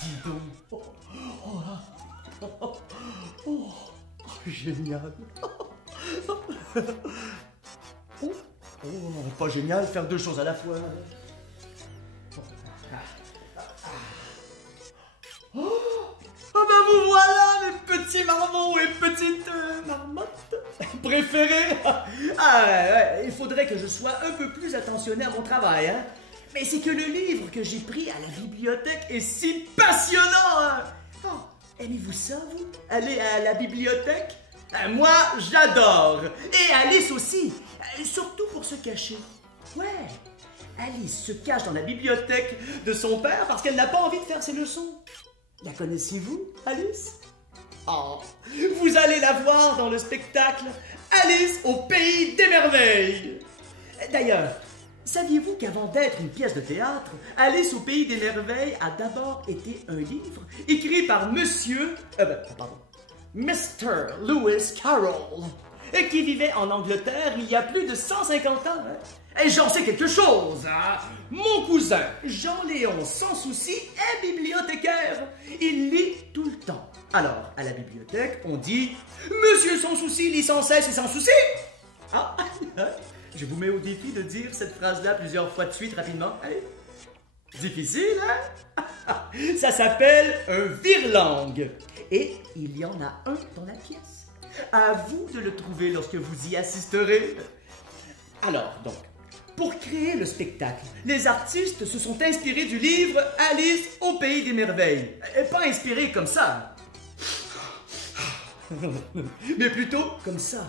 Dis donc. Oh, génial. Pas génial, faire deux choses à la fois. Ah ben vous voilà, mes petits marmots et petites marmottes préférées. Ouais, il faudrait que je sois un peu plus attentionné à mon travail, hein. Mais c'est que le livre que j'ai pris à la bibliothèque est si passionnant, hein. Oh, aimez-vous ça, vous? Aller à la bibliothèque? Moi, j'adore. Et Alice aussi, surtout pour se cacher. Ouais, Alice se cache dans la bibliothèque de son père parce qu'elle n'a pas envie de faire ses leçons. La connaissez-vous, Alice? Oh, vous allez la voir dans le spectacle Alice au pays des merveilles. D'ailleurs, saviez-vous qu'avant d'être une pièce de théâtre, Alice au pays des merveilles a d'abord été un livre écrit par Mr. Lewis Carroll, et qui vivait en Angleterre il y a plus de 150 ans. Et j'en sais quelque chose, hein? Mon cousin, Jean-Léon Sans Souci, est bibliothécaire. Il lit tout le temps. Alors, à la bibliothèque, on dit « Monsieur Sans Souci lit sans cesse et sans souci ». Ah, je vous mets au défi de dire cette phrase-là plusieurs fois de suite rapidement. Allez. Difficile, hein? Ça s'appelle un vire-langue. Et il y en a un dans la pièce. À vous de le trouver lorsque vous y assisterez. Alors, donc, pour créer le spectacle, les artistes se sont inspirés du livre Alice au pays des merveilles. Pas inspirés comme ça, mais plutôt comme ça.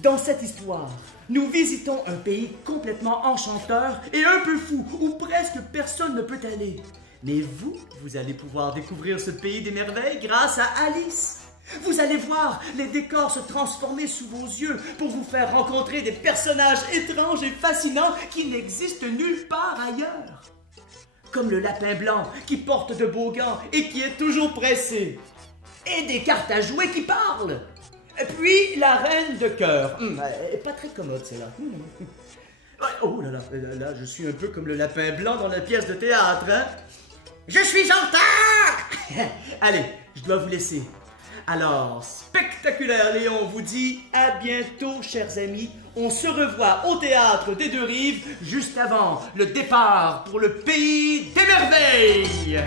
Dans cette histoire, nous visitons un pays complètement enchanteur et un peu fou, où presque personne ne peut aller. Mais vous allez pouvoir découvrir ce pays des merveilles grâce à Alice. Vous allez voir les décors se transformer sous vos yeux pour vous faire rencontrer des personnages étranges et fascinants qui n'existent nulle part ailleurs. Comme le lapin blanc qui porte de beaux gants et qui est toujours pressé. Et des cartes à jouer qui parlent. Puis la reine de cœur. Pas très commode, celle-là. Oh là, je suis un peu comme le lapin blanc dans la pièce de théâtre, hein? Je suis en retard! Allez, je dois vous laisser. Alors, Spectaculaire Léon vous dit à bientôt, chers amis. On se revoit au théâtre des Deux Rives juste avant le départ pour le pays des merveilles.